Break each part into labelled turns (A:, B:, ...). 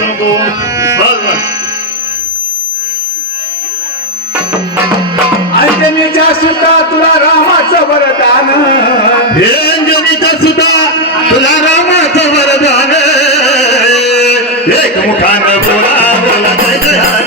A: नको
B: अंजनीच्या सुद्धा तुला रामाचं वरदान
A: हे अंजनीचा सुद्धा तुला रामाचं वरदान एक मुखानं बोला बोला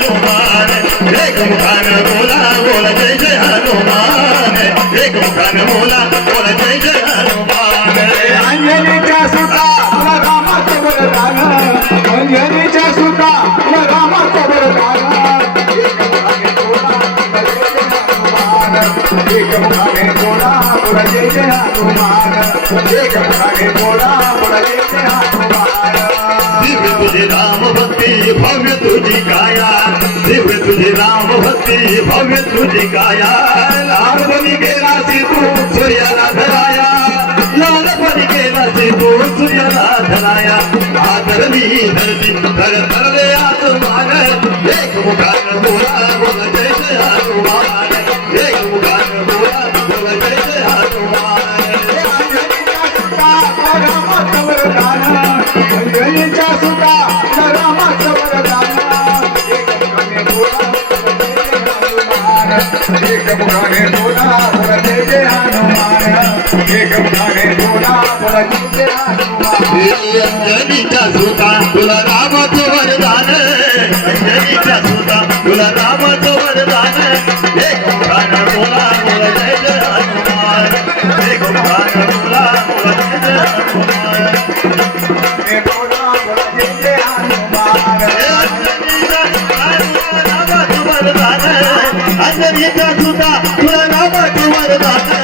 A: एक मुखाने बोला बोला जय जय हनुमान एक मुखाने बोला बोला जय जय हनुमान दिव्य तुझी राम भक्ती भव्य तुझी काया दिव्य तुझी राम भक्ती भव्य तुझी काया लालपणी गेला तू सूर्याला धराया लालपणी गेला तू सूर्याला धराया आदरली धरती धर धरले आसमान एक मुखान बुलाने बोला बोला जय हनुमान
B: एक बुलाने बोला बोला जय हनुमान का सुता बोला राम तो वरदान अंजनी
A: का सुता बोला राम तो वरदान एक बुलाने बोला बोला जय हनुमान एक बुलाने बोला बोला जय हनुमान
B: Yarın atar